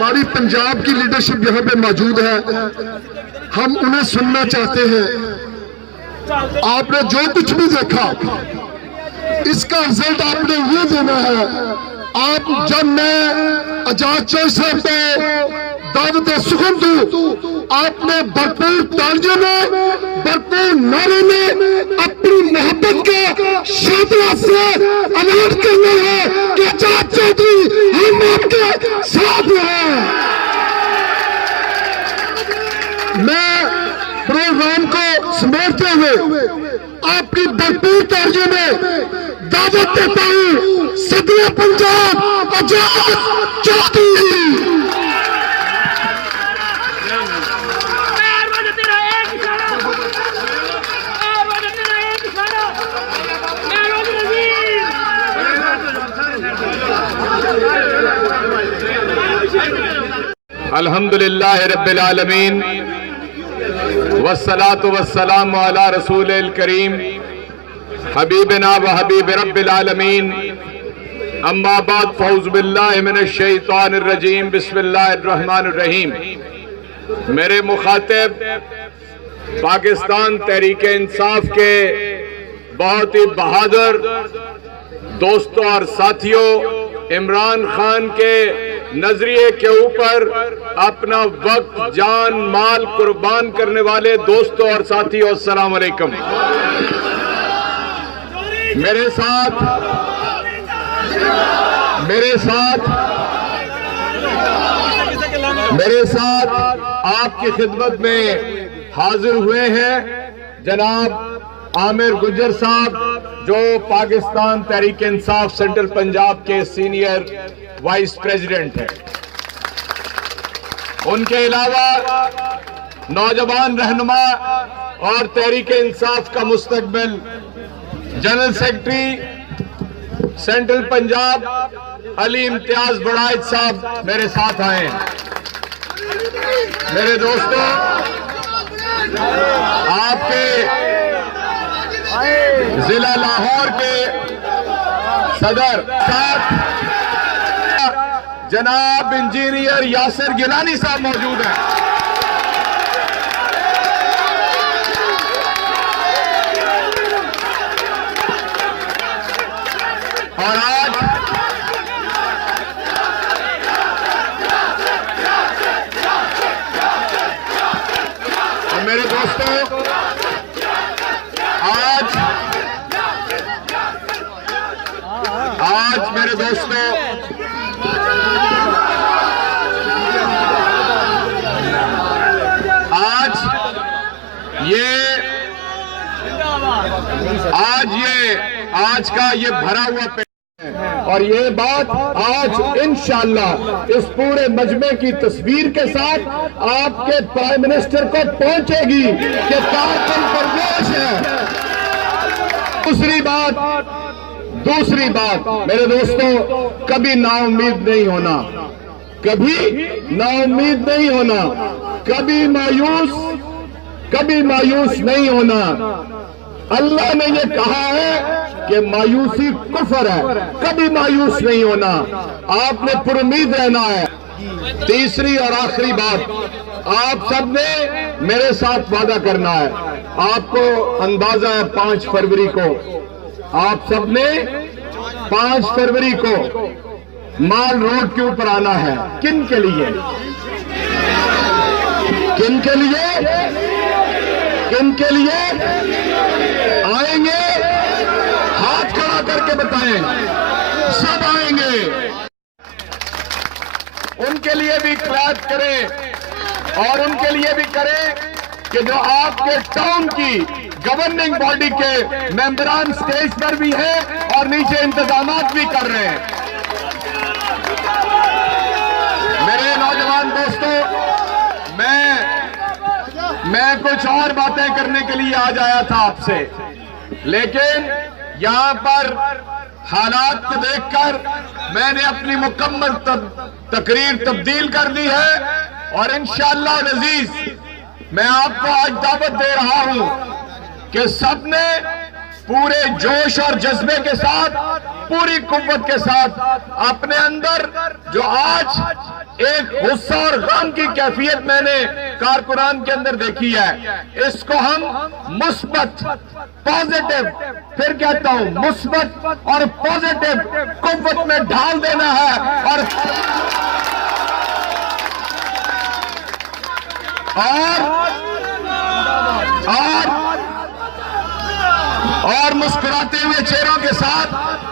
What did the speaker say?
हमारी पंजाब की लीडरशिप यहाँ पे मौजूद है, हम उन्हें सुनना चाहते हैं। आपने जो कुछ भी देखा इसका रिजल्ट आपने ये देना है। आप जब मैं आजाद चौधरी साहब को दावत सुखन दूं, आपने भरपूर तालियों में, भरपूर नारे में अपनी मोहब्बत के शादरा से ऐलान करना है कि आजाद चौधरी हम आपके साथ हैं। मैं प्रोग्राम को समेटते हुए आपकी भरपूर तालियों में दावत देता हूं, सदर पंजाब आजाद चौधरी। अल्हम्दुलिल्लाह रब्बिल आलमीन वस्सलातु वस्सलामु अला रसूलिल करीम हबीबना व हबीब रब्बिल आलमीन अम्मा बाद फौज़ु बिल्लाहि मिनश शैतानिर रजीम बिस्मिल्लाहिर रहमानिर रहीम। मेरे मुखातिब पाकिस्तान तहरीक इंसाफ के बहुत ही बहादुर दोस्तों और साथियों, इमरान खान के नजरिए के ऊपर अपना वक्त जान माल कुर्बान करने वाले दोस्तों और साथियों, अस्सलाम वालेकुम। मेरे साथ आपकी खिदमत में हाजिर हुए हैं जनाब आमिर गुज्जर साहब, जो पाकिस्तान तहरीक इंसाफ सेंट्रल पंजाब के सीनियर वाइस प्रेसिडेंट हैं। उनके अलावा नौजवान रहनुमा और तहरीक इंसाफ का मुस्तकबिल general secretary central Punjab Ali Imtiaz Baraich sahab मेरे साथ आए हैं। मेरे दोस्तों, आपके जिला लाहौर के सदर साथ जनाब इंजीनियर यासिर गिलानी साहब मौजूद हैं। और आज मेरे दोस्तों, आज मेरे दोस्तों आज का ये भरा हुआ पेट है, और ये बात आज इंशाअल्लाह इस पूरे मजमे की तस्वीर के साथ आपके प्राइम मिनिस्टर को पहुंचेगी कि कारगिल परवेश है। दूसरी बात मेरे दोस्तों, कभी नाउम्मीद नहीं होना, कभी नाउम्मीद नहीं होना, कभी मायूस नहीं होना। अल्लाह ने ये कहा है कि मायूसी कुफ्र है, कभी मायूस नहीं होना, आपने पुरुम्मीद रहना है। तीसरी और आखिरी बात, आप सबने मेरे साथ वादा करना है। आपको अंदाजा है 5 फरवरी को आप सबने 5 फरवरी को माल रोड के ऊपर आना है। किन के लिए आएंगे? हाथ खड़ा करके बताएं। सब आएंगे। उनके लिए भी क्लैप करें और उनके लिए भी करें कि जो आपके टाउन की गवर्निंग बॉडी के मेंबरान स्टेज पर भी हैं और नीचे इंतजामात भी कर रहे हैं। मेरे नौजवान दोस्तों, मैं कुछ और बातें करने के लिए आज आया था आपसे, लेकिन यहां पर हालात को देखकर मैंने अपनी मुकम्मल तकरीर तब्दील कर दी है। और इंशाअल्लाह अज़ीज, मैं आपको आज दावत दे रहा हूं कि सबने पूरे जोश और जज्बे के साथ, पूरी कुव्वत के साथ अपने अंदर जो आज एक गुस्सा और गम की कैफियत मैंने कारकुरान के अंदर देखी है। इसको हम मुस्बत, पॉजिटिव, फिर कहता हूं मुस्बत और पॉजिटिव कुव्वत में ढाल देना है और मुस्कुराते हुए चेहरों के साथ